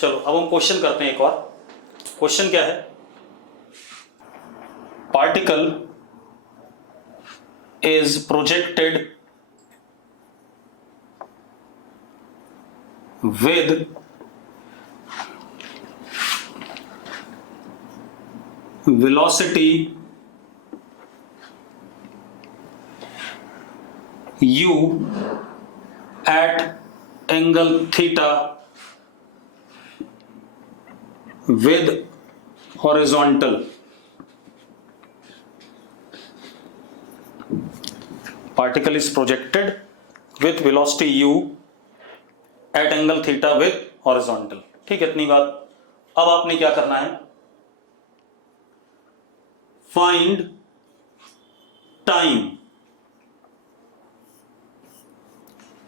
चलो अब हम क्वेश्चन करते हैं एक और। क्वेश्चन क्या है? Particle is projected with velocity u at angle theta with horizontal. Particle is projected with velocity u at angle theta with horizontal. ठीक है, इतनी बात। अब आपने क्या करना है? Find time.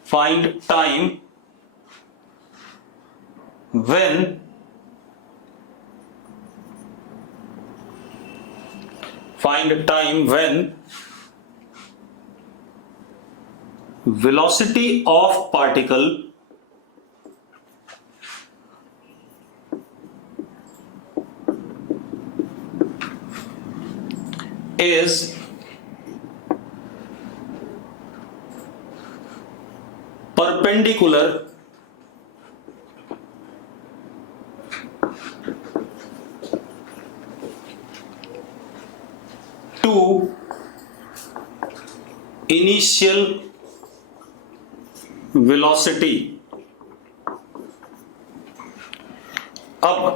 Find time when velocity of particle is perpendicular to initial velocity. अब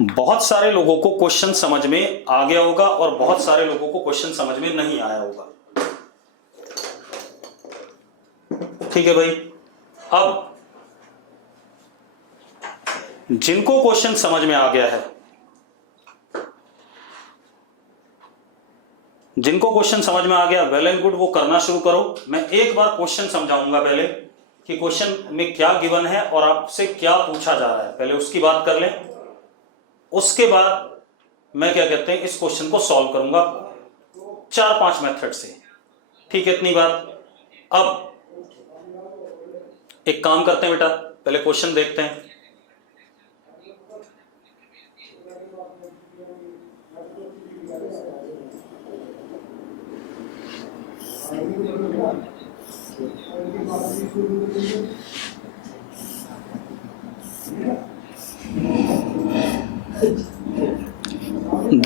बहुत सारे लोगों को क्वेश्चन समझ में आ गया होगा और बहुत सारे लोगों को क्वेश्चन समझ में नहीं आया होगा। ठीक है भाई। अब जिनको क्वेश्चन समझ में आ गया है, जिनको क्वेश्चन समझ में आ गया, वेल एंड गुड, वो करना शुरू करो। मैं एक बार क्वेश्चन समझाऊंगा पहले कि क्वेश्चन में क्या गिवन है और आपसे क्या पूछा जा रहा है, पहले उसकी बात कर लें। उसके बाद मैं क्या कहते हैं, इस क्वेश्चन को सॉल्व करूंगा 4-5 मेथड से। ठीक है, इतनी बात। अब एक काम करते हैं बेटा, पहले क्वेश्चन देखते हैं।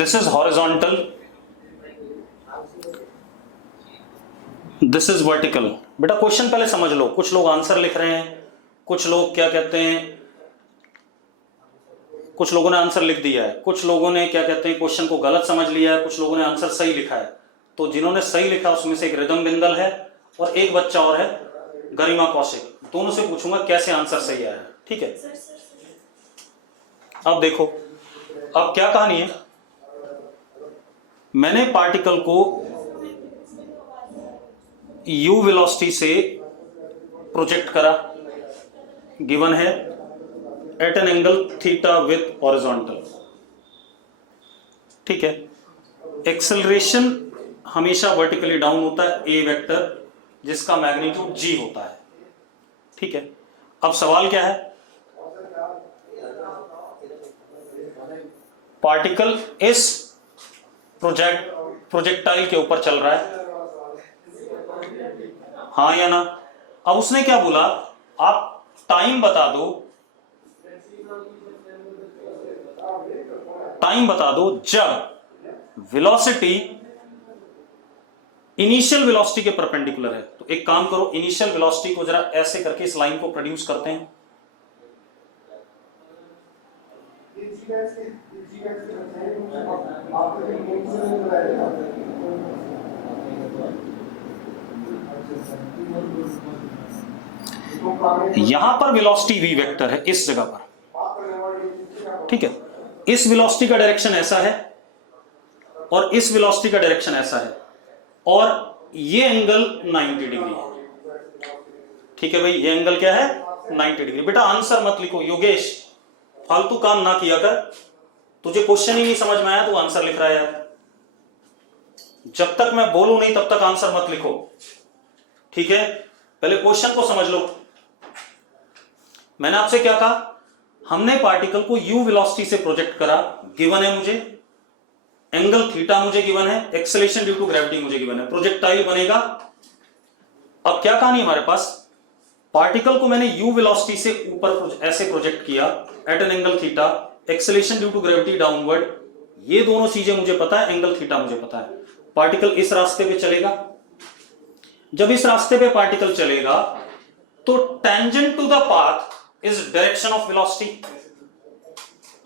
This is horizontal, this is vertical। बेटा क्वेश्चन पहले समझ लो। कुछ लोग आंसर लिख रहे हैं, कुछ लोग क्या कहते हैं, कुछ लोगों ने आंसर लिख दिया है, कुछ लोगों ने क्या कहते हैं क्वेश्चन को गलत समझ लिया है, कुछ लोगों ने आंसर सही लिखा है। तो जिन्होंने सही लिखा उसमें से एक रिदम बिंदल है और एक बच्चा और है गरिमा कौशिक। दोनों से पूछूंगा कैसे आंसर सही आया है। ठीक है, अब देखो, अब क्या कहानी है। मैंने पार्टिकल को u वेलोसिटी से प्रोजेक्ट करा, गिवन है at an angle theta with horizontal. ठीक है, एक्सेलरेशन हमेशा वर्टिकली डाउन होता है, a वेक्टर, जिसका मैग्नीट्यूड g होता है। ठीक है, अब सवाल क्या है? पार्टिकल इस प्रोजेक्टाइल के ऊपर चल रहा है, हाँ या ना? अब उसने क्या बोला, आप टाइम बता दो, टाइम बता दो जब वेलोसिटी इनिशियल वेलोसिटी के परपेंडिकुलर है। तो एक काम करो, इनिशियल वेलोसिटी को जरा ऐसे करके इस लाइन को प्रोड्यूस करते हैं। यहां पर वेलोसिटी v वेक्टर है इस जगह पर। ठीक है, इस वेलोसिटी का डायरेक्शन ऐसा है और इस वेलोसिटी का डायरेक्शन ऐसा है और ये एंगल 90 डिग्री है। ठीक है भाई, ये एंगल क्या है? 90 डिग्री। बेटा आंसर मत लिखो योगेश, फालतू काम ना किया कर। तुझे क्वेश्चन ही नहीं समझ में आया तो आंसर लिख रहा है यार। जब तक मैं बोलूं नहीं तब तक आंसर मत लिखो। ठीक है, पहले क्वेश्चन को समझ लो। मैंने आपसे क्या कहा? हमने पार्टिकल को u वेलोसिटी से प्रोजेक्ट करा, गिवन है मुझे, एंगल थीटा मुझे गिवन है, एक्सेलरेशन ड्यू टू ग्रेविटी मुझे गिवन है, प्रोजेक्टाइल बनेगा। अब क्या कहानी हमारे पास, पार्टिकल को मैंने u वेलोसिटी से ऊपर ऐसे प्रोजेक्ट किया at an angle theta, acceleration due to gravity downward, ये दोनों चीजें मुझे पता है, एंगल थीटा मुझे पता है। पार्टिकल इस रास्ते पे चलेगा, जब इस रास्ते पे पार्टिकल चलेगा तो tangent to the path is direction of velocity.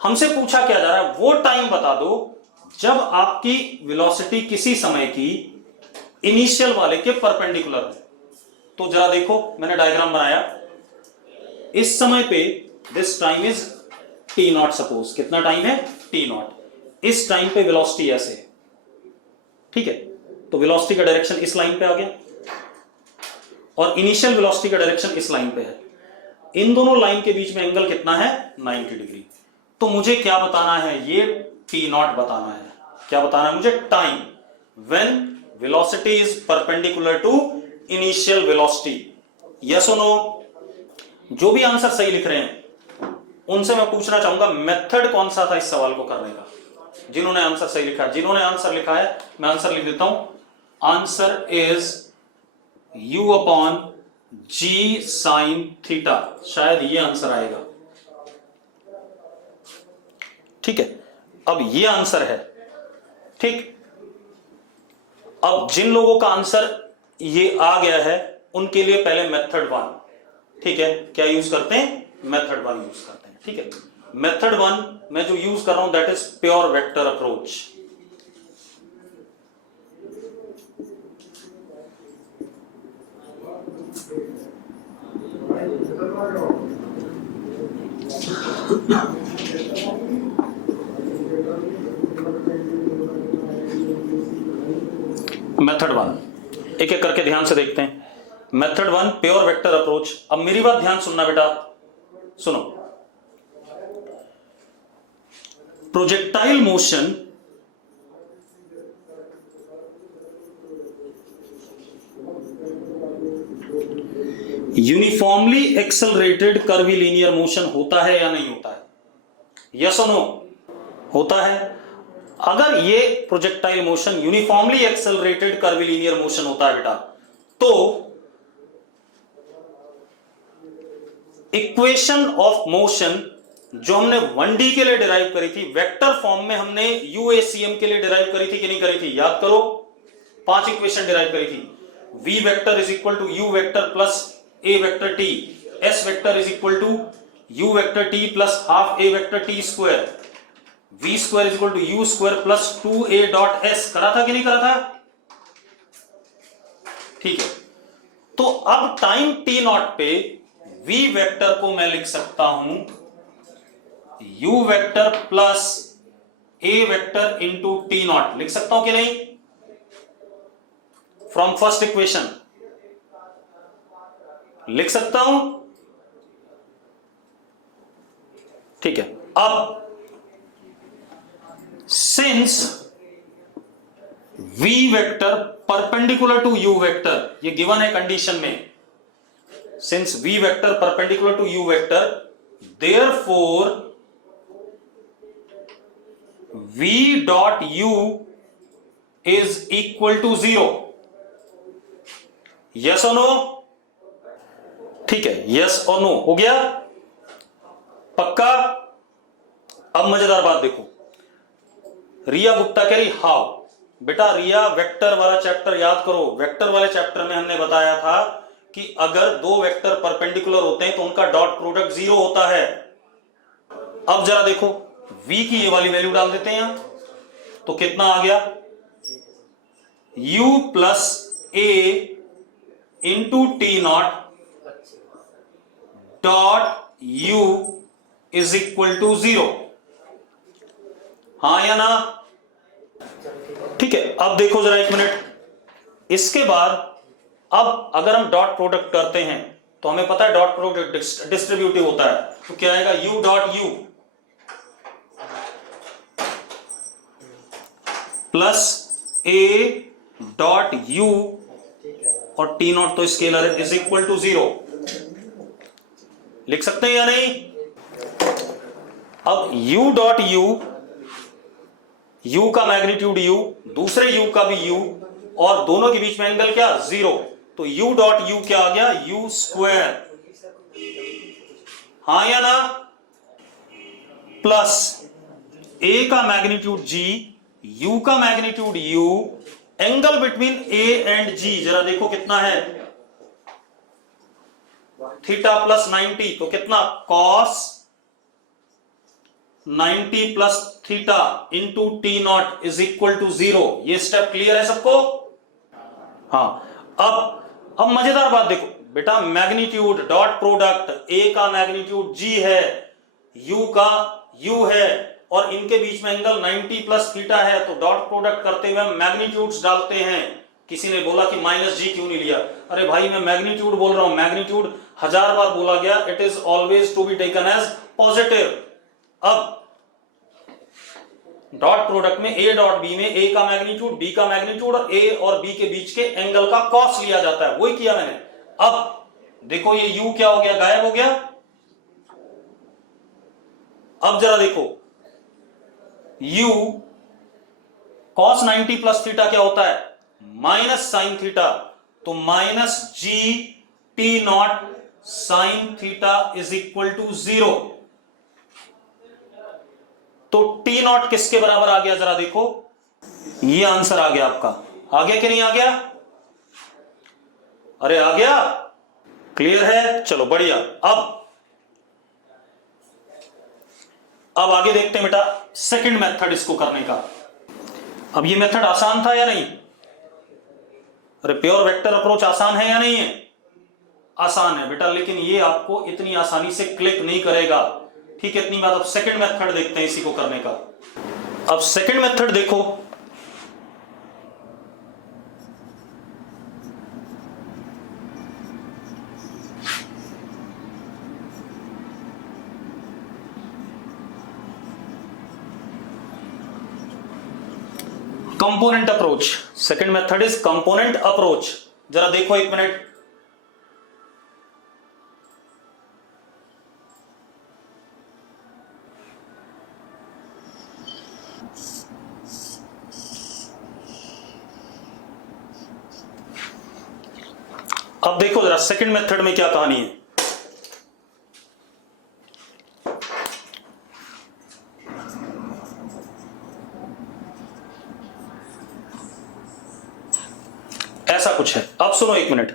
हमसे पूछा क्या जा रहा है, वो टाइम बता दो जब आपकी वेलोसिटी किसी समय की इनिशियल वाले के परपेंडिकुलर है। तो जरा देखो, मैंने डायग्राम बनाया, इस समय पे this time is T not, suppose कितना टाइम है टी नॉट, इस टाइम पे वेलोसिटी ऐसे है, ठीक है, तो वेलोसिटी का डायरेक्शन इस लाइन पे आ गया और इनिशियल वेलोसिटी का डायरेक्शन इस लाइन पे है। इन दोनों लाइन के बीच में एंगल कितना है 90 डिग्री। तो मुझे क्या बताना है, ये टी नॉट बताना है। क्या बताना है मुझे, time when velocity is perpendicular to initial velocity. Yes और नो? जो भी आंसर सही लिख रहे हैं उनसे मैं पूछना चाहूंगा मेथड कौन सा था इस सवाल को करने का। जिन्होंने आंसर सही लिखा, जिन्होंने आंसर लिखा है मैं आंसर लिख देता हूं, answer is u upon g sine theta, शायद ये आंसर आएगा, ठीक है। अब ये आंसर है, ठीक। अब जिन लोगों का आंसर ये आ गया है उनके लिए पहले मेथड 1, ठीक है, क्या यूज करते हैं, मेथड 1 यूज करते हैं, ठीक है। मेथड 1 मैं जो यूज कर रहा हूं that is pure vector approach. Method 1 एक एक करके ध्यान से देखते हैं। Method 1 pure vector approach. अब मेरी बात ध्यान सुनना बेटा, सुनो। Projectile motion uniformly accelerated curvilinear motion होता है या नहीं होता है, यस और नो? होता है। अगर ये projectile motion uniformly accelerated curvilinear motion होता है बेटा, तो इक्वेशन ऑफ मोशन जो हमने 1D के लिए डिराइव करी थी, वेक्टर फॉर्म में हमने यूएसीएम के लिए डिराइव करी थी कि नहीं करी थी, याद करो। 5 इक्वेशन डिराइव करी थी। v vector is equal to u vector plus a vector t, s vector is equal to u vector t plus half a vector t square, v square is equal to u square plus 2a dot s। करा था कि नहीं करा था, ठीक है। तो अब टाइम t नॉट पे v वेक्टर को मैं लिख सकता हूं u vector plus a vector into t not, लिख सकता हूं कि नहीं, फ्रॉम फर्स्ट इक्वेशन लिख सकता हूं, ठीक है। अब since v vector perpendicular to u vector, ये गिवन है कंडीशन में, since v vector perpendicular to u vector, therefore v डॉट u is equal to 0। Yes और नो? ठीक है, यस और नो हो गया, पक्का। अब मजेदार बात देखो, रिया गुप्ता कह रही हाउ। बेटा रिया वेक्टर वाला चैप्टर याद करो, वेक्टर वाले चैप्टर में हमने बताया था कि अगर दो वेक्टर परपेंडिकुलर होते हैं तो उनका डॉट प्रोडक्ट 0 होता है। अब जरा देखो, v की ये वाली वैल्यू डाल देते हैं यहां, तो कितना आ गया, u plus a into t naught dot u is equal to 0, हाँ या ना? ठीक है। अब देखो जरा एक मिनट, इसके बाद अब अगर हम डॉट प्रोडक्ट करते हैं तो हमें पता है डॉट प्रोडक्ट डिस्ट्रीब्यूटिव होता है, तो क्या आएगा, u dot u plus a dot u और टी नॉट तो स्केलर इज इक्वल टू 0, लिख सकते हैं या नहीं? अब u डॉट u का मैग्नीट्यूड u, दूसरे u का भी u, और दोनों के बीच में एंगल क्या, 0, तो u डॉट u क्या आ गया, u स्क्वायर, हाँ या ना, प्लस a का मैग्नीट्यूड g, u का magnitude u, angle between a and g जरा देखो कितना है, थीटा प्लस 90, तो कितना, cos 90 plus theta into t naught is equal to 0। ये स्टेप क्लियर है सबको? हाँ, अब मजेदार बात देखो बेटा, मैग्नीट्यूड डॉट प्रोडक्ट, ए का मैग्नीट्यूड g है, u का u है, और इनके बीच में एंगल 90 प्लस थीटा है, तो डॉट प्रोडक्ट करते हुए हम मैग्नीट्यूड्स डालते हैं। किसी ने बोला कि माइनस जी क्यों नहीं लिया, अरे भाई मैं मैग्नीट्यूड बोल रहा हूं, मैग्नीट्यूड 1000 बार बोला गया, it is always to be taken as positive. अब डॉट प्रोडक्ट में a डॉट b में a का मैग्नीट्यूड, b का मैग्नीट्यूड और a और b के बीच के एंगल का कॉस लिया जाता है, वही किया मैंने। अब देखो ये u क्या हो गया, गायब हो गया। अब जरा देखो u cos 90 प्लस थीटा क्या होता है, माइनस साइन थीटा, तो minus g t naught sine theta is equal to 0। तो टी नॉट किसके बराबर आ गया, जरा देखो, ये आंसर आ गया आपका, आ गया कि नहीं आ गया, अरे आ गया, क्लियर है, चलो बढ़िया। अब आगे देखते हैं बेटा सेकंड मेथड इसको करने का। अब ये मेथड आसान था या नहीं, अरे प्योर वेक्टर अप्रोच आसान है या नहीं है, आसान है बेटा, लेकिन ये आपको इतनी आसानी से क्लिक नहीं करेगा, ठीक है, इतनी बात। अब सेकंड मेथड देखते हैं इसी को करने का। अब सेकंड मेथड देखो, component approach, second method is component approach. जरा देखो एक मिनट, अब देखो जरा सेकंड मेथड में क्या कहानी है। ऐसा कुछ है, अब सुनो एक मिनट,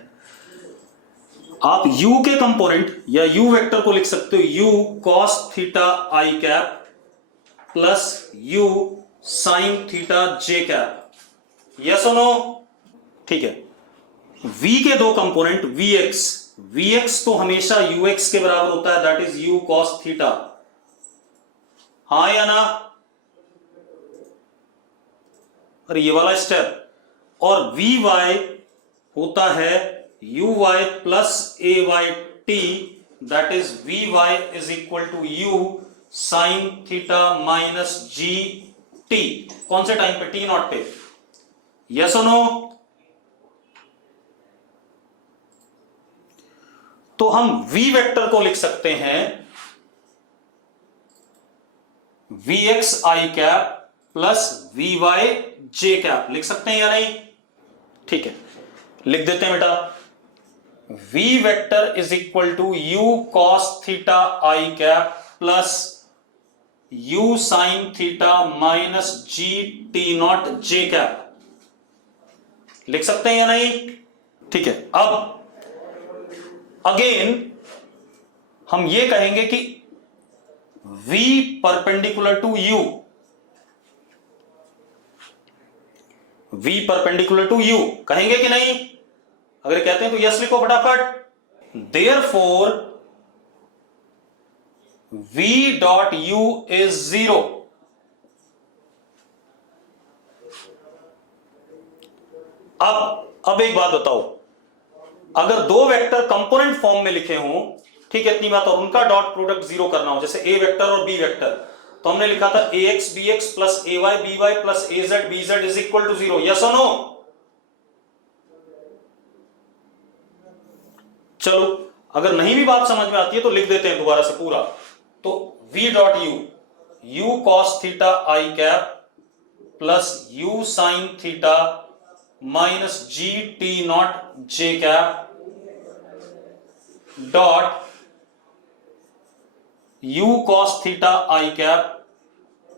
आप u के कंपोनेंट या u वेक्टर को लिख सकते हो u cos theta i cap plus u sin theta j cap, yes और नो, ठीक है। v के दो कंपोनेंट vx तो हमेशा ux के बराबर होता है, that is u cos theta, हाँ या ना, अरे ये वाला स्टेप, और vy होता है uy plus ay t, that is vy is equal to u sine theta minus g t, कौन से टाइम पे, टी नॉट पे, यस और नो। तो हम v वेक्टर को लिख सकते हैं vx i cap plus vy j cap, लिख सकते हैं या नहीं, ठीक है, लिख देते हैं बेटा, v vector is equal to u cos theta i cap plus u sine theta minus g t naught j cap, लिख सकते हैं या नहीं, ठीक है। अब अगेन हम ये कहेंगे कि v perpendicular to u, v perpendicular to u कहेंगे कि नहीं, अगर कहते हैं तो यस लिखो फटाफट। देयरफॉर v डॉट u इज 0। अब एक बात बताओ, अगर दो वेक्टर कंपोनेंट फॉर्म में लिखे हों, ठीक है, इतनी बात, और उनका डॉट प्रोडक्ट 0 करना हो, जैसे a वेक्टर और b वेक्टर, तो हमने लिखा था ax bx plus ay by plus az bz is equal to 0, yes और नो। चलो अगर नहीं भी बात समझ में आती है तो लिख देते हैं दोबारा से पूरा। तो v डॉट u u cos theta i cap plus u sin theta minus g t not j cap dot u cos theta i cap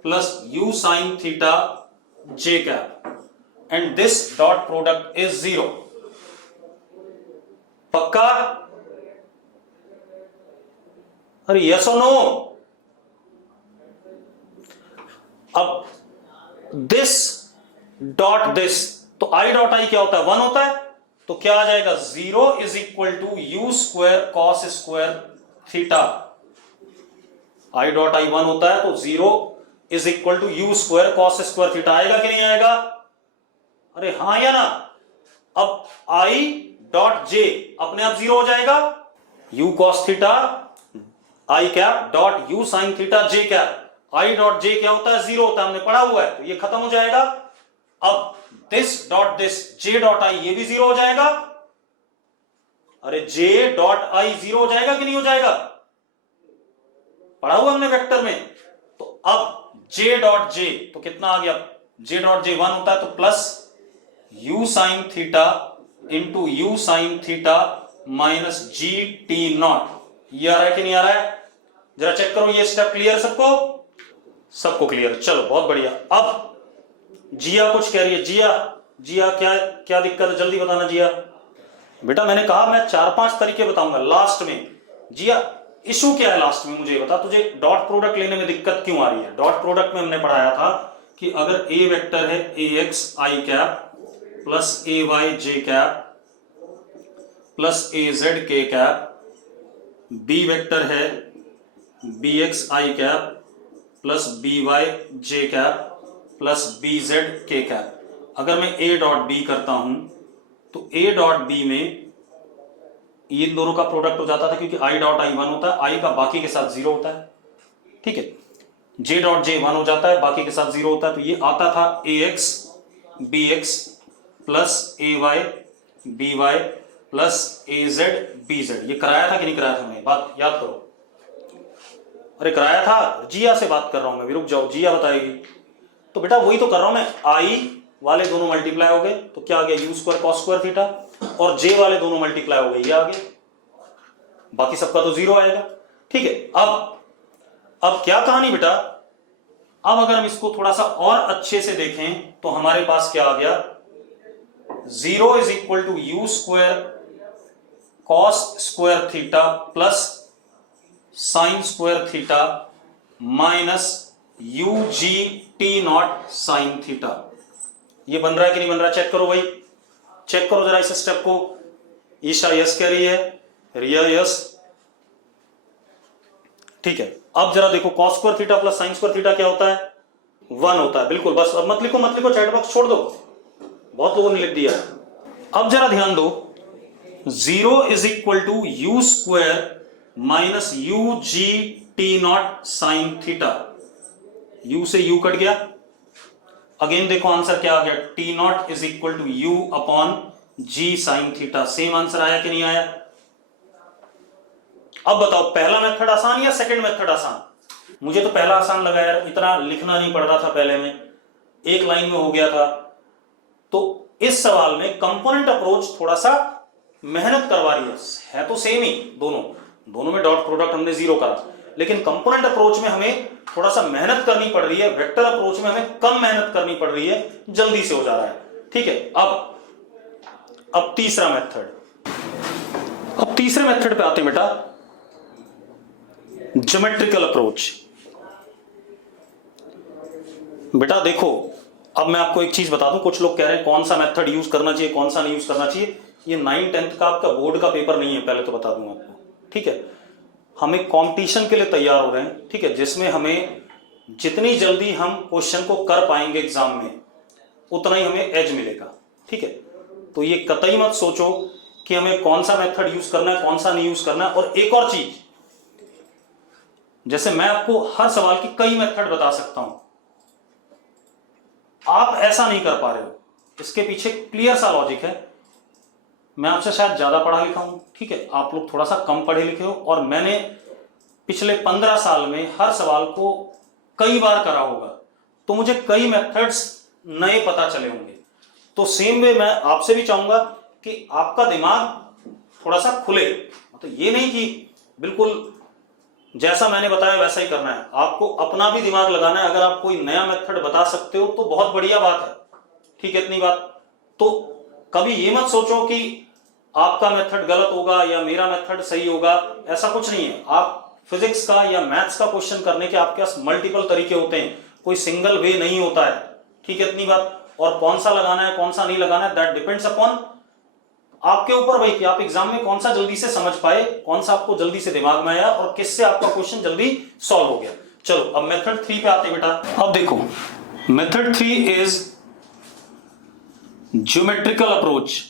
plus u sin theta j cap and this dot product is 0। पक्का? अरे yes और no? अब this dot this, तो आई dot आई क्या होता है? 1 होता है, तो क्या आ जाएगा? 0 is equal to u square cos square theta. I dot i 1 होता है तो 0 is equal to u square cos square theta. आएगा कि नहीं आएगा? अरे हाँ या ना? अब आई डॉट जे अपने आप 0 हो जाएगा, you cos theta i cap dot U sine theta J cap. I dot J क्या होता है? 0 होता है, हमने पढ़ा हुआ है, तो ये खत्म हो जाएगा। अब this dot this J dot I, ये भी 0 हो जाएगा। अरे जे डॉट आई 0 हो जाएगा कि नहीं हो जाएगा? पढ़ा हुआ हमने वेक्टर में। तो अब जे डॉट जे तो कितना आ गया? जे डॉट जे 1 होता है, तो plus you sign theta into you sign theta minus g t not. ये आ रहा है कि नहीं आ रहा है? जरा चेक करो, ये स्टेप क्लियर सबको? सबको क्लियर, चलो बहुत बढ़िया। अब जिया कुछ कह रही है। जिया, जिया क्या क्या दिक्कत है? जल्दी बताना जिया। बेटा मैंने कहा मैं 4-5 तरीके बताऊंगा लास्ट में। जिया इशू क्या है लास्ट में मुझे बता, तुझे डॉट प्रोडक्ट लेने में दिक्कत क्यों आ रही है? डॉट प्रोडक्ट में हमने पढ़ाया था कि अगर ए वेक्टर है ए एक्स आई कैप प्लस ए वाई जे कैप प्लस ए जेड के कैप, बी वेक्टर है बी एक्स आई कैप प्लस बी वाई जे कैप प्लस बी जेड के कैप। अगर मैं ए डॉट बी करता हूं तो ए डॉट बी में ये दोनों का प्रोडक्ट हो जाता था, क्योंकि आई डॉट आई 1 होता है, आई का बाकी के साथ 0 होता है, ठीक है। जे डॉट जे 1 हो जाता है, बाकी के साथ 0 होता है, तो ये आता था ए एक्स बी एक्स प्लस ए वाई बी वाई प्लस ए जेड बी जेड। ये कराया था कि नहीं कराया था? मैंने बात याद करो। अरे कराया था, जिया से बात कर रहा हूं मैं भी, रुक जाओ, जिया बताएगी। तो बेटा वही तो कर रहा हूं मैं, आई वाले दोनों मल्टीप्लाई हो गए तो क्या आ गया? You square cos square theta, और जे वाले दोनों मल्टीप्लाई हो गए, ये आ गए, बाकी सबका तो 0 आएगा, ठीक है। अब क्या कहानी बेटा? अब अगर हम इसको थोड़ा सा और अच्छे से देखें तो हमारे पास क्या आ गया? 0 is equal to u square cos square theta plus sine square theta minus u g t naught sine theta. ये बन रहा है कि नहीं बन रहा? चेक करो भाई, चेक करो जरा इस स्टेप को। ईशा यस कह रही है, रिया यस, ठीक है। अब जरा देखो, cos square theta plus sine square theta क्या होता है? 1 होता है, बिल्कुल। बस अब मत लिखो, चैट बॉक्स छोड़ दो, बहुत लोगों ने लिख दिया। अब जरा ध्यान दो, 0 is equal to u square minus u g t naught sine theta. U से यू कट गया, अगेन देखो आंसर क्या आ गया? T naught is equal to u upon g sine theta. Same answer आया कि नहीं आया? अब बताओ, पहला मेथड आसान या सेकंड मेथड आसान? मुझे तो पहला आसान लगा यार, इतना लिखना नहीं पड़ रहा था पहले में, एक लाइन में हो गया था। तो इस सवाल में कंपोनेंट अप्रोच थोड़ा सा मेहनत करवा रही है तो सेम ही दोनों में डॉट प्रोडक्ट हमने 0 करा, लेकिन कंपोनेंट अप्रोच में हमें थोड़ा सा मेहनत करनी पड़ रही है, वेक्टर अप्रोच में हमें कम मेहनत करनी पड़ रही है, जल्दी से हो जा रहा है, ठीक है। अब तीसरा मेथड, अब तीसरे मेथड पे आते हैं बेटा, ज्योमेट्रिकल अप्रोच। बेटा देखो, अब मैं आपको एक चीज बता दूं, कुछ लोग कह रहे हैं कौन सा मेथड यूज करना चाहिए, कौन सा नहीं यूज करना चाहिए। ये 9-10 का आपका बोर्ड का पेपर नहीं है, पहले तो बता दूं आपको, ठीक है। हम एक कंपटीशन के लिए तैयार हो रहे हैं, ठीक है, जिसमें हमें जितनी जल्दी हम क्वेश्चन को कर पाएंगे एग्जाम में, उतना ही हमें एज मिलेगा, ठीक है। तो ये कतई मत सोचो कि हमें कौन सा मेथड यूज करना है, कौन सा नहीं यूज करना है। और एक और चीज, जैसे मैं आपको हर सवाल की कई मेथड बता सकता हूं, आप ऐसा नहीं कर पा रहे हो, इसके पीछे क्लियर सा लॉजिक है। मैं आपसे शायद ज्यादा पढ़ा लिखा हूं, ठीक है, आप लोग थोड़ा सा कम पढ़े लिखे हो, और मैंने पिछले 15 साल में हर सवाल को कई बार करा होगा, तो मुझे कई मेथड्स नए पता चले होंगे। तो सेम वे मैं आपसे भी चाहूंगा कि आपका दिमाग थोड़ा सा खुले, तो ये नहीं कि बिल्कुल जैसा मैंने बताया वैसा ही करना है, आपको अपना भी दिमाग लगाना है। अगर आप कोई नया मेथड बता सकते हो तो बहुत बढ़िया बात है, ठीक है, इतनी बात। तो कभी ये मत सोचो कि आपका मेथड गलत होगा या मेरा मेथड सही होगा, ऐसा कुछ नहीं है। आप फिजिक्स का या मैथ्स का क्वेश्चन करने के आपके पास मल्टीपल तरीके होते हैं, कोई सिंगल वे नहीं होता है, ठीक है, इतनी बात। और कौन सा लगाना है कौन सा नहीं लगाना है, दैट डिपेंड्स अपॉन आपके ऊपर भाई, कि आप एग्जाम में कौन सा जल्दी से समझ पाए, कौन सा आपको जल्दी से दिमाग में आया और किससे आपका क्वेश्चन जल्दी सॉल्व हो गया। चलो अब मेथड 3 पे आते हैं बेटा। अब देखो मेथड 3 इज ज्योमेट्रिकल अप्रोच।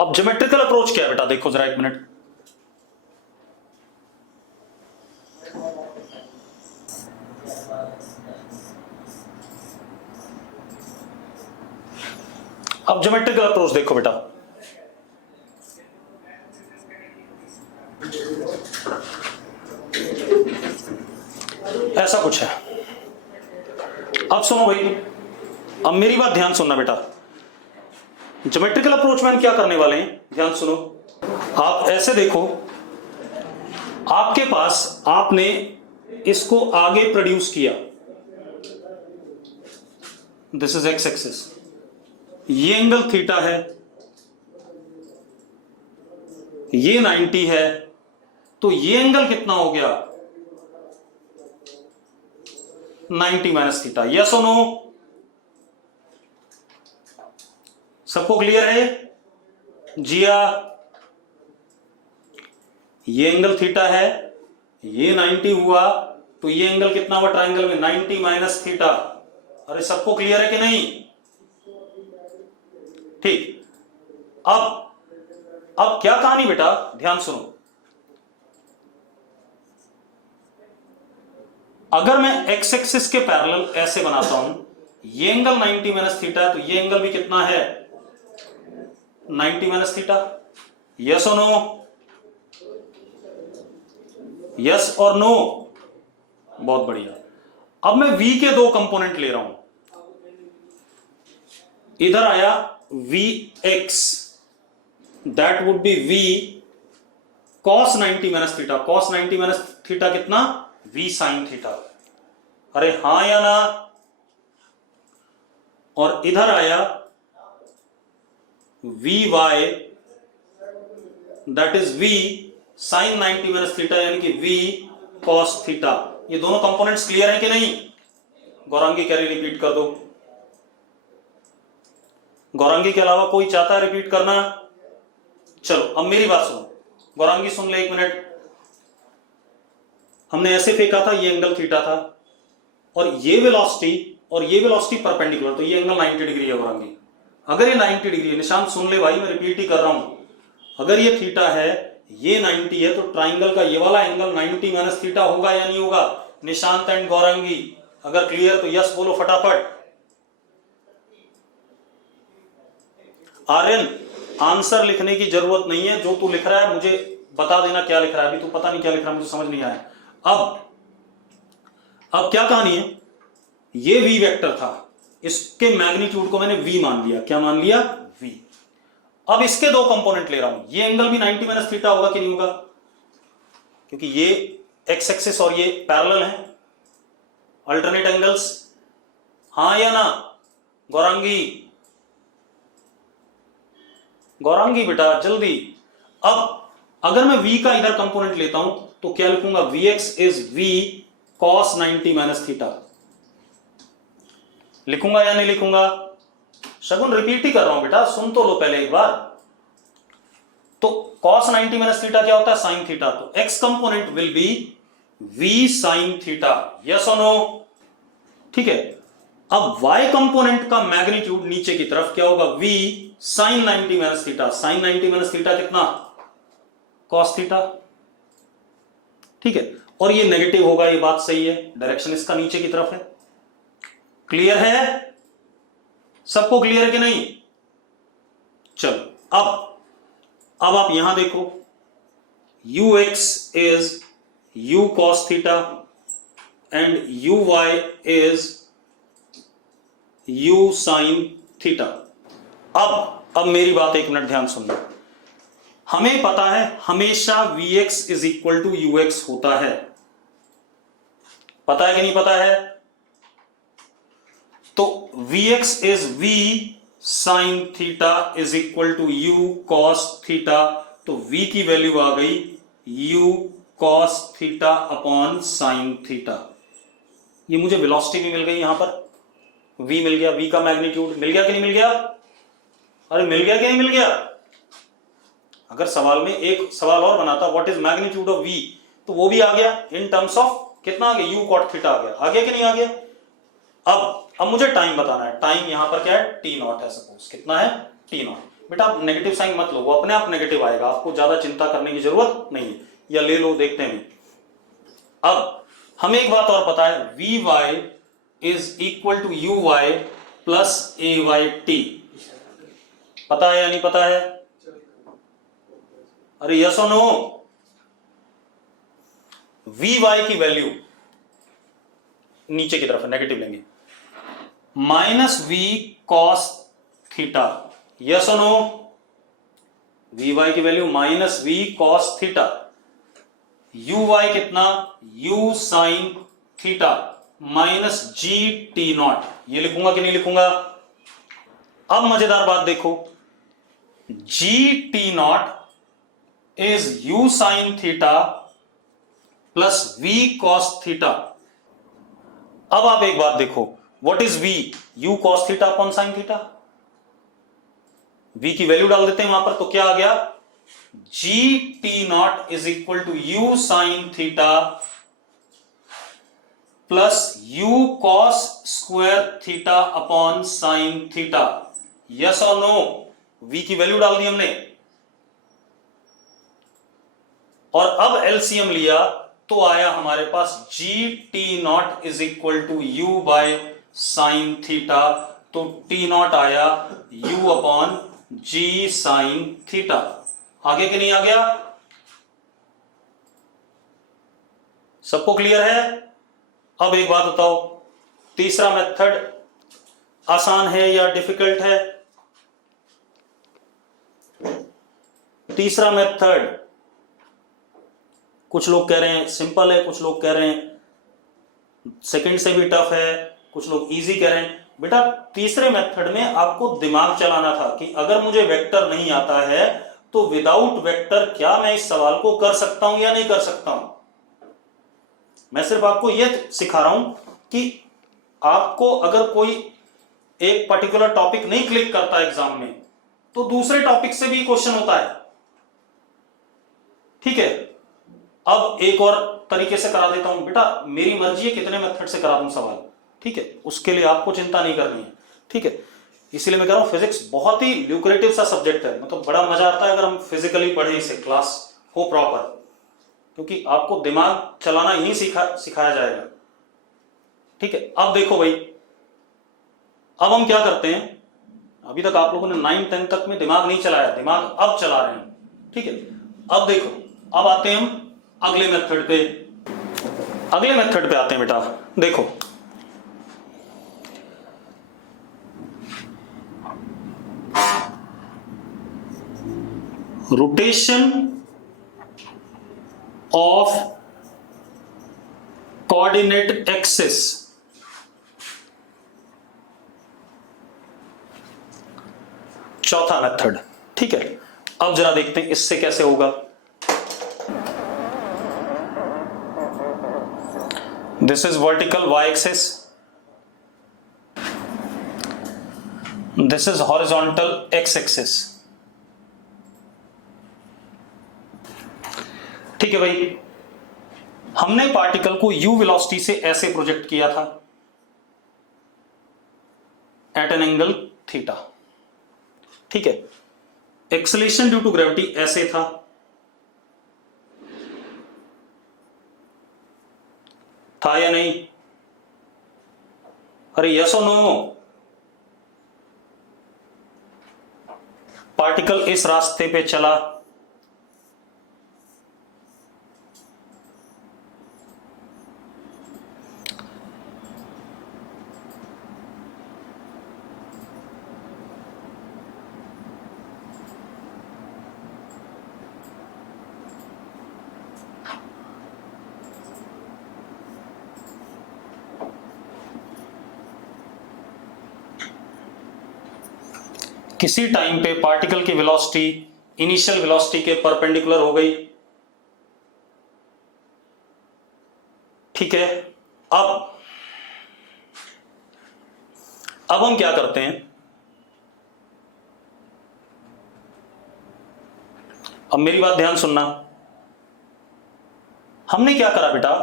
अब ज्योमेट्रिकल अप्रोच क्या है बेटा, देखो जरा एक मिनट। अब ज्योमेट्रिकल अप्रोच देखो बेटा, ऐसा कुछ है। अब सुनो भाई, अब मेरी बात ध्यान सुनना बेटा। ज्योमेट्रिकल अप्रोच में हम क्या करने वाले हैं, ध्यान सुनो। आप ऐसे देखो, आपके पास आपने इसको आगे प्रोड्यूस किया, दिस इज एक्स एक्सिस, ये एंगल थीटा है, ये 90 है, तो ये एंगल कितना हो गया 90 माइनस थीटा। यस और नो, सबको क्लियर है? जिया, ये एंगल थीटा है, ये 90 हुआ, तो ये एंगल कितना हुआ ट्राइंगल में 90 माइनस थीटा। अरे सबको क्लियर है कि नहीं? ठीक। अब क्या कहानी बेटा, ध्यान सुनो। अगर मैं एक्स एक्सिस के पैरेलल ऐसे बनाता हूं, ये एंगल 90 माइनस थीटा है, तो ये एंगल भी कितना है 90 माइनस थीटा। यस और नो? यस और नो? बहुत बढ़िया। अब मैं v के दो कंपोनेंट ले रहा हूं, इधर आया vx, that would B v cos 90 minus theta. cos 90 minus theta कितना v sin थीटा। अरे हां या ना? और इधर आया vy, that is v sin 90 minus theta, यानी कि v cos थीटा। ये दोनों कंपोनेंट्स क्लियर है कि नहीं? गौरांगी कह रही रिपीट कर दो। गौरांगी के अलावा कोई चाहता है रिपीट करना? चलो अब मेरी बात सुनो, गौरांगी सुन ले एक मिनट। हमने ऐसे फेंका था, ये एंगल थीटा था, और ये वेलोसिटी परपेंडिकुलर, तो ये एंगल 90 डिग्री है गौरांगी। अगर ये 90 डिग्री है, निशान सुन ले भाई, मैं रिपीट ही कर रहा हूं, अगर ये थीटा है, ये 90 है, तो ट्राइंगल का ये वाला एंगल 90 माइनस थीटा होगा या नहीं होगा? निशांत एंड गौरांगी अगर क्लियर तो यस बोलो फटाफट। आर्यन आंसर लिखने की जरूरत नहीं है, जो तू लिख रहा है मुझे बता देना क्या लिख रहा है। अभी तू पता नहीं क्या लिख रहा है, मुझे समझ नहीं आया। अब क्या कहानी है, ये v वेक्टर था, इसके मैग्नीट्यूड को मैंने v मान लिया। क्या मान लिया? v। अब इसके दो कंपोनेंट ले रहा हूं, ये एंगल भी 90 माइनस थीटा होगा कि नहीं होगा? क्योंकि ये एक्स एक्सिस और ये पैरेलल है, अल्टरनेट एंगल्स। हां या ना गौरांगी बेटा जल्दी। अब अगर मैं v का इधर कंपोनेंट लेता हूं तो क्या लिखूंगा? vx is v cos 90 minus theta. लिखूंगा या नहीं लिखूंगा? शगुन रिपीट ही कर रहा हूं बेटा, सुन तो लो पहले एक बार। तो cos 90 माइनस थीटा क्या होता है? sin theta. तो x component will be v sin theta. Yes और नो? ठीक है। अब y कंपोनेंट का मैग्नीट्यूड नीचे की तरफ क्या होगा? v sin 90 minus theta. sin 90 minus theta कितना? cos theta. ठीक है, और ये नेगेटिव होगा, ये बात सही है, डायरेक्शन इसका नीचे की तरफ है। क्लियर है? सबको क्लियर है कि नहीं? चलो अब आप यहां देखो, ux is u cos theta and uy is u sin theta. अब मेरी बात एक मिनट ध्यान सुनना। हमें पता है हमेशा Vx is equal to ux होता है, पता है कि नहीं पता है? तो Vx is V sin theta is equal to u cos theta, तो V की वैल्यू आ गई u cos theta upon sin theta. ये मुझे वेलोसिटी भी मिल गई, यहां पर V मिल गया, V का मैग्नीट्यूड मिल गया कि नहीं मिल गया? अरे मिल गया कि नहीं मिल गया? अगर सवाल में एक सवाल और बनाता what is magnitude of V, तो वो भी आ गया इन टर्म्स ऑफ कितना आ गया, u cot थीटा आ गया कि नहीं आ गया? अब मुझे टाइम बताना है। टाइम यहां पर क्या है, t नॉट है, सपोज कितना है, t नॉट। बेटा आप नेगेटिव साइन मत लो, वो अपने आप नेगेटिव आएगा, आपको ज्यादा चिंता करने की जरूरत नहीं है, या ले लो, देखते हैं। अब हमें एक बात और पता है, Vy is equal to uy plus ayt, पता है या नहीं पता है? अरे यस और नो? Vy की वैल्यू नीचे की तरफ है, नेगेटिव लेंगे, minus v cos theta, yes और नो? Vy की value minus v cos theta, uy कितना, u sin theta minus g t not. ये लिखूंगा कि नहीं लिखूंगा? अब मजेदार बात देखो, g t naught is u sin theta plus v cos theta. अब आप एक बात देखो, what is v, u cos theta upon sin theta. v की वैल्यू डाल देते हैं वहां पर, तो क्या आ गया, g t naught is equal to u sin theta plus u cos square theta upon sin theta. Yes और नो? v की वैल्यू डाल दी हमने, और अब एलसीएम लिया तो आया हमारे पास g t naught is equal to u by sine theta, तो t नॉट आया u upon g sine theta. आगे कि नहीं आ गया? सबको क्लियर है? अब एक बात बताओ, तीसरा मेथड आसान है या डिफिकल्ट है? तीसरा मेथड, कुछ लोग कह रहे हैं सिंपल है, कुछ लोग कह रहे हैं सेकंड से भी टफ है, कुछ लोग इजी कह रहे हैं। बेटा तीसरे मेथड में आपको दिमाग चलाना था कि अगर मुझे वेक्टर नहीं आता है तो विदाउट वेक्टर क्या मैं इस सवाल को कर सकता हूं या नहीं कर सकता हूं। मैं सिर्फ आपको यह सिखा रहा हूं कि आपको अगर कोई एक पर्टिकुलर टॉपिक नहीं क्लिक करता एग्जाम में तो दूसरे टॉपिक से भी क्वेश्चन होता है, ठीक है। अब एक और तरीके से करा देता हूं, बेटा मेरी मर्जी है कितने मेथड से करा दूं सवाल, ठीक है, उसके लिए आपको चिंता नहीं करनी है, ठीक है। इसीलिए मैं कह रहा हूं फिजिक्स बहुत ही ल्यूक्रेटिव सा सब्जेक्ट है, मतलब बड़ा मजा आता है अगर हम फिजिकली पढ़े इसे, क्लास हो प्रॉपर, क्योंकि आपको दिमाग चलाना यही सिखाया जाएगा, ठीक है। अब देखो भाई, अब हम क्या करते हैं, अभी तक आप लोगों ने 9, 10 तक में दिमाग नहीं चलाया, दिमाग अब चला रहे हैं, ठीक है। अब देखो, अब आते हैं हम अगले मेथड पे, अगले मेथड पे आते हैं बेटा। देखो रोटेशन ऑफ कोऑर्डिनेट एक्सिस, चौथा मेथड, ठीक है। अब जरा देखते हैं इससे कैसे होगा। This is vertical y axis, this is horizontal x axis, ठीक है भाई। हमने पार्टिकल को u वेलोसिटी से ऐसे प्रोजेक्ट किया था एट एन एंगल थीटा, ठीक है। एक्सेलरेशन ड्यू टू ग्रेविटी ऐसे था या नहीं? अरे यस और नो? पार्टिकल इस रास्ते पे चला, किसी टाइम पे पार्टिकल की वेलोसिटी इनिशियल वेलोसिटी के परपेंडिकुलर हो गई। ठीक है, अब हम क्या करते हैं, अब मेरी बात ध्यान सुनना। हमने क्या करा बेटा,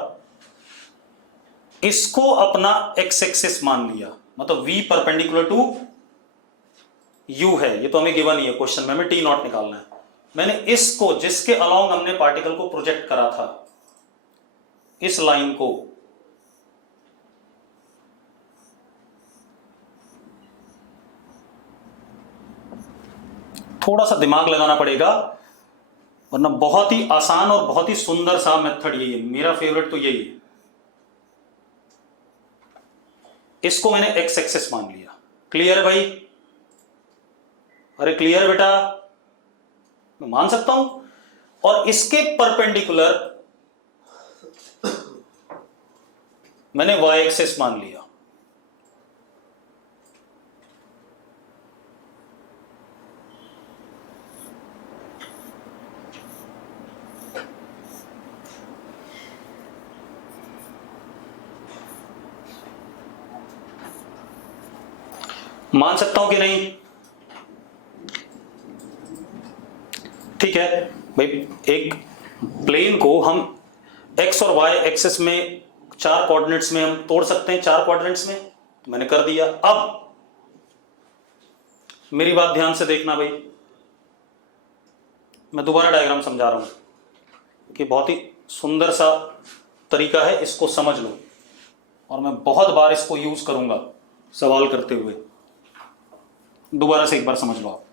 इसको अपना एक्स एक्सिस मान लिया, मतलब v परपेंडिकुलर टू u है, ये तो हमें गिवन ही है क्वेश्चन में, हमें टी नॉट निकालना है। मैंने इसको, जिसके अलोंग हमने पार्टिकल को प्रोजेक्ट करा था, इस लाइन को थोड़ा सा दिमाग लगाना पड़ेगा, वरना बहुत ही आसान और बहुत ही सुंदर सा मेथड यही है, मेरा फेवरेट तो यही है। इसको मैंने एक्स एक्सिस मान लिया। क्लियर है भाई? अरे क्लियर बेटा, मैं मान सकता हूं। और इसके परपेंडिकुलर मैंने वाई एक्सिस मान लिया। मान सकता हूं कि नहीं? ठीक है भाई, एक प्लेन को हम एक्स और वाई एक्सिस में 4 कोऑर्डिनेट्स में हम तोड़ सकते हैं, 4 कोऑर्डिनेट्स में, तो मैंने कर दिया। अब मेरी बात ध्यान से देखना भाई, मैं दोबारा डायग्राम समझा रहा हूं कि बहुत ही सुंदर सा तरीका है, इसको समझ लो, और मैं बहुत बार इसको यूज करूंगा सवाल करते हुए। दोबारा से एक बार समझ लो आप।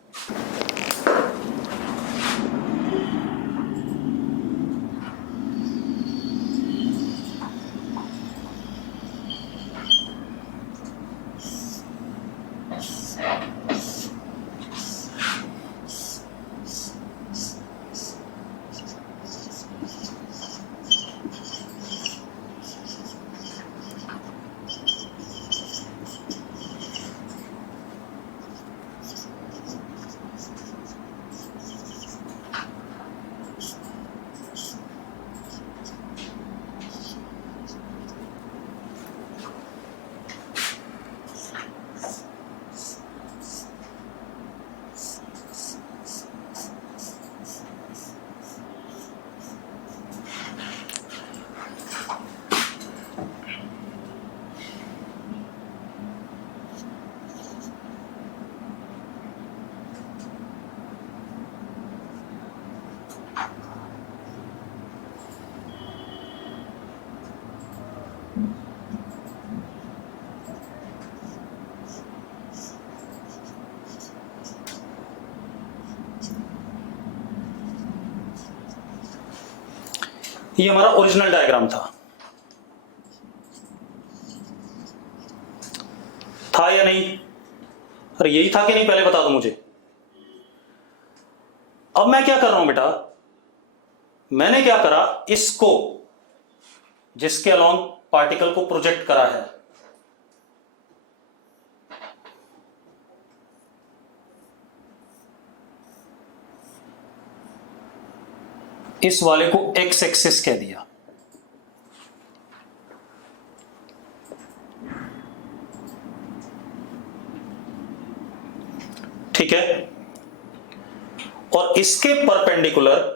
ये हमारा ओरिजिनल डायग्राम था या नहीं? अरे यही था कि नहीं, पहले बता दो मुझे। अब मैं क्या कर रहा हूं बेटा, मैंने क्या करा, इसको जिसके अलोंग पार्टिकल को प्रोजेक्ट करा है, इस वाले को एक्स एक्सिस कह दिया। ठीक है, और इसके परपेंडिकुलर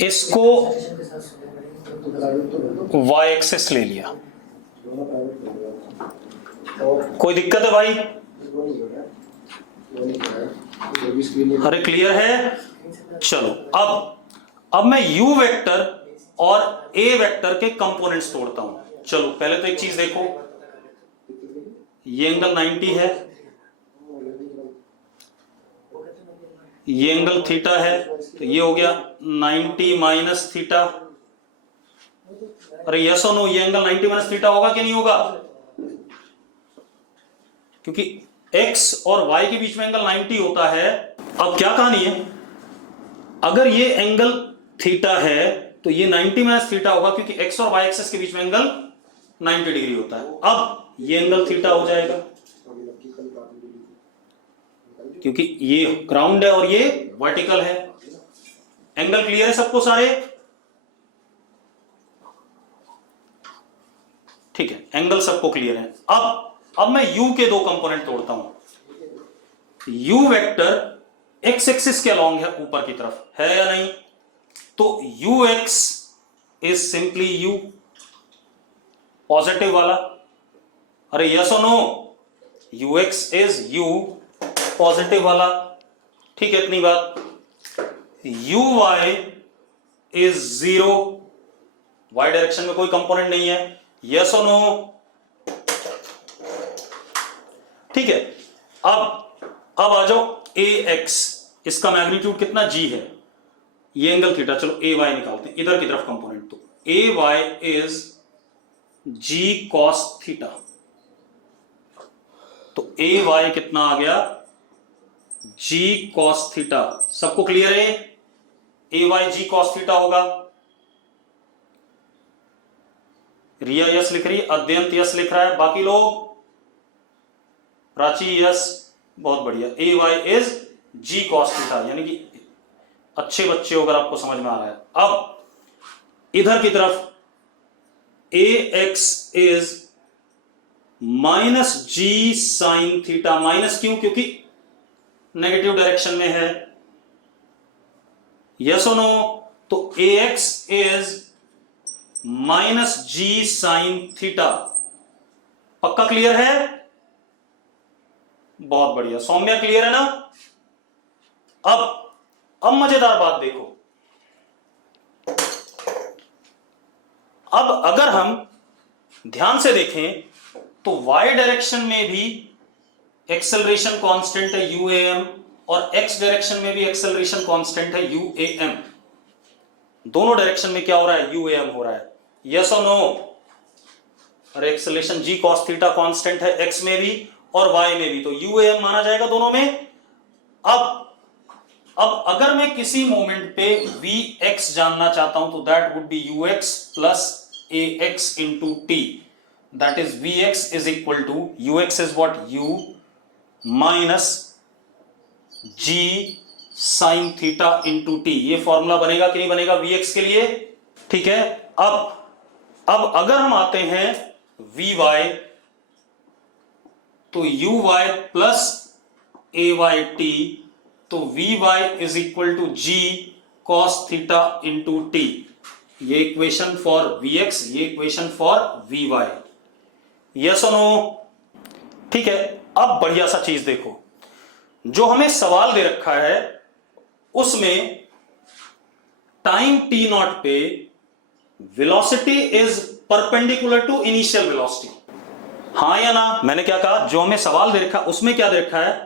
इसको वाई एक्सेस ले लिया। कोई दिक्कत है भाई? अरे क्लियर है? चलो अब मैं u वेक्टर और a वेक्टर के कंपोनेंट्स तोड़ता हूं। चलो पहले तो एक चीज देखो, ये एंगल 90 है, ये एंगल थीटा है, तो ये हो गया 90 माइनस थीटा। अरे यस और नो, ये एंगल 90 माइनस थीटा होगा कि नहीं होगा? क्योंकि x और y के बीच में एंगल 90 होता है। अब क्या कहानी है, अगर ये एंगल थीटा है तो ये 90 माइनस थीटा होगा, क्योंकि x और y एक्सिस के बीच में एंगल 90 डिग्री होता है। अब ये एंगल थीटा हो जाएगा, क्योंकि ये ग्राउंड है और ये वर्टिकल है। एंगल क्लियर है सबको सारे? ठीक है, एंगल सबको क्लियर है। अब मैं u के दो कंपोनेंट तोड़ता हूं। u वेक्टर x एक्सिस के अलोंग है, ऊपर की तरफ है या नहीं? तो ux is simply u, positive वाला। अरे यस और no, ux is u, positive वाला। ठीक है, इतनी बात। uy इज 0, y डायरेक्शन में कोई कंपोनेंट नहीं है। यस और नो? ठीक है, अब आ जाओ ax, इसका मैग्नीट्यूड कितना g है, ये एंगल थीटा। चलो ay निकालते हैं, इधर की तरफ कंपोनेंट। तो ay is g cos theta. तो ay कितना आ गया, g cos थीटा। सबको क्लियर है? ay g cos थीटा होगा। रिया यस लिख रही है, अद्यंत यस लिख रहा है, बाकी लोग? प्राची यस, बहुत बढ़िया। ay is g cos theta, यानी कि अच्छे बच्चे हो अगर आपको समझ में आ रहा है। अब इधर की तरफ ax is minus g sine theta. Minus क्यों? क्योंकि नेगेटिव डायरेक्शन में है। यस और नो? तो ax is minus g sine theta. पक्का क्लियर है? बहुत बढ़िया। सौम्या क्लियर है ना? अब मजेदार बात देखो, अब अगर हम ध्यान से देखें तो y डायरेक्शन में भी एक्सेलरेशन कांस्टेंट है uam, और x डायरेक्शन में भी एक्सेलरेशन कांस्टेंट है uam। दोनों डायरेक्शन में क्या हो रहा है? uam हो रहा है। यस और नो? अरे acceleration g cos theta constant है x में भी और y में भी, तो uam माना जाएगा दोनों में। अब अगर मैं किसी मोमेंट पे vx जानना चाहता हूं तो that would be ux plus ax into t. That is vx is equal to ux is what, u minus g sine theta into t. ये फॉर्मूला बनेगा कि नहीं बनेगा vx के लिए? ठीक है। अब अगर हम आते हैं vy, तो uy प्लस ayt, तो vy is equal to g cos theta into t. ये इक्वेशन फॉर vx, ये इक्वेशन फॉर vy। यस और नो? ठीक है। अब बढ़िया सा चीज देखो, जो हमें सवाल दे रखा है उसमें टाइम t नॉट पे velocity is perpendicular to initial velocity. हाँ या ना? मैंने क्या कहा, जो हमें सवाल दे रखा उसमें क्या दे रखा है,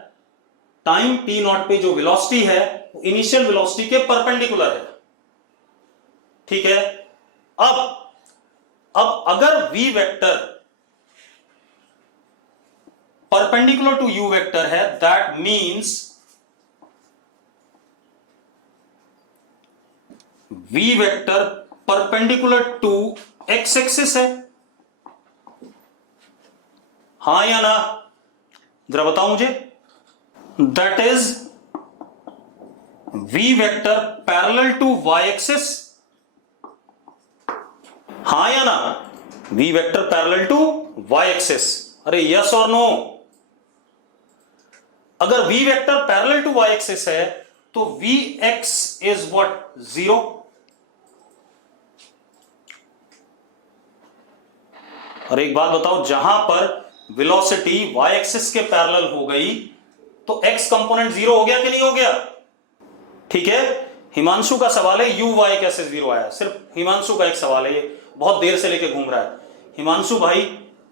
टाइम t नॉट पे जो वेलोसिटी है वो इनिशियल वेलोसिटी के परपेंडिकुलर है। ठीक है। अब अगर v vector perpendicular to u vector है, that means v vector perpendicular to x axis है। हाँ या ना? जरा बताओ मुझे। That is v vector parallel to y axis. हाँ या ना? v vector parallel to y axis. अरे यस और नो? अगर v vector parallel to y axis है तो vx इज व्हाट, 0। और एक बात बताओ, जहां पर वेलोसिटी y एक्सिस के पैरेलल हो गई तो x कंपोनेंट 0 हो गया कि नहीं हो गया? ठीक है, हिमांशु का सवाल है u y कैसे 0 आया, सिर्फ हिमांशु का एक सवाल है, ये बहुत देर से लेके घूम रहा है। हिमांशु भाई,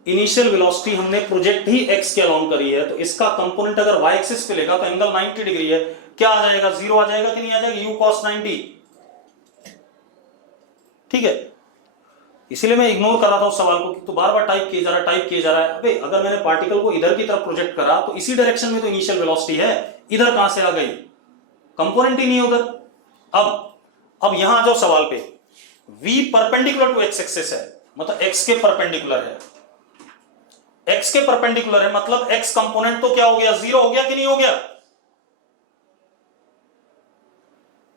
इनिशियल वेलोसिटी हमने प्रोजेक्ट ही x के अलाउंग करी है, तो इसका कंपोनेंट अगर y एक्सिस पे लेगा तो एंगल 90 डिग्री है, क्या आ जाएगा? 0 आ जाएगा कि नहीं आ जाएगा? u cos 90। ठीक है, इसीलिए मैं इग्नोर कर रहा था उस सवाल को कि तो बार बार टाइप किए जा रहा है। अबे अगर मैंने पार्टिकल को इधर की तरफ प्रोजेक्ट करा तो इसी डायरेक्शन में तो इनिशियल वेलोसिटी है, इधर कहां से आ गई? कंपोनेंट ही नहीं है उधर। अब यहां आ जाओ सवाल पे, v perpendicular to x axis है, मतलब x के परपेंडिकुलर है, x के परपेंडिकुलर है, मतलब x कंपोनेंट तो क्या हो गया? 0 हो गया कि नहीं हो गया?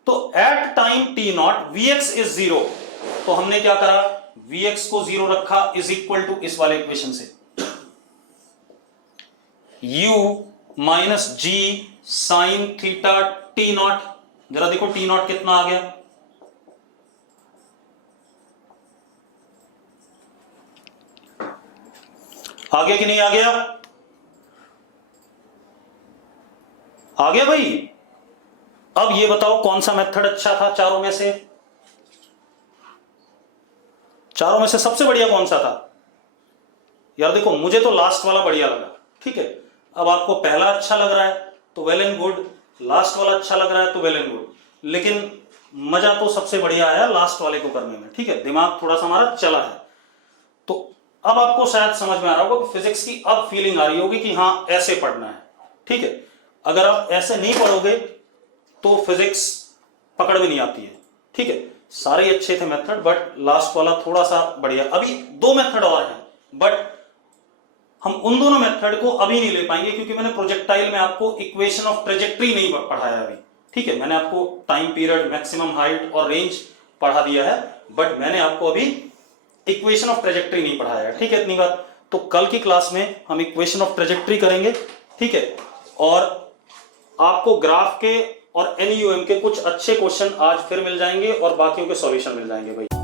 तो at time t naught vx is 0, तो हमने क्या करा? vx को 0 रखा इज इक्वल टू इस वाले इक्वेशन से u minus g sine theta t naught. जरा देखो टी नॉट कितना आ गया? आ गया कि नहीं आ गया? आ गया भाई। अब ये बताओ कौन सा मेथड अच्छा था चारों में से? चारों में से सबसे बढ़िया कौन सा था? यार देखो, मुझे तो लास्ट वाला बढ़िया लगा। ठीक है, अब आपको पहला अच्छा लग रहा है तो वेल एंड गुड, लास्ट वाला अच्छा लग रहा है तो वेल एंड गुड, लेकिन मजा तो सबसे बढ़िया आया लास्ट वाले को करने में। ठीक है, दिमाग थोड़ा सा हमारा चला है। तो अब आपको शायद समझ में आ रहा होगा कि फिजिक्स की अब फीलिंग आ रही होगी कि हाँ ऐसे पढ़ना है। ठीक है, अगर आप ऐसे नहीं पढ़ोगे तो फिजिक्स पकड़ में नहीं आती है। ठीक है, सारे अच्छे थे मेथड, बट लास्ट वाला थोड़ा सा बढ़िया। अभी 2 मेथड और हैं, बट हम उन दोनों मेथड को अभी नहीं ले पाएंगे क्योंकि मैंने प्रोजेक्टाइल में आपको इक्वेशन ऑफ ट्रेजेक्ट्री नहीं पढ़ाया अभी। ठीक है, मैंने आपको टाइम पीरियड, मैक्सिमम हाइट और रेंज पढ़ा दिया है, बट मैंने आपको अभी इक्वेशन ऑफ ट्रेजेक्ट्री नहीं पढ़ाया है। ठीक है, इतनी बात। तो कल की क्लास में हम इक्वेशन ऑफ ट्रेजेक्ट्री करेंगे। ठीक है, और आपको ग्राफ के और एनयूएम के कुछ अच्छे क्वेश्चन आज फिर मिल जाएंगे और बाकियों के सॉल्यूशन मिल जाएंगे भाई।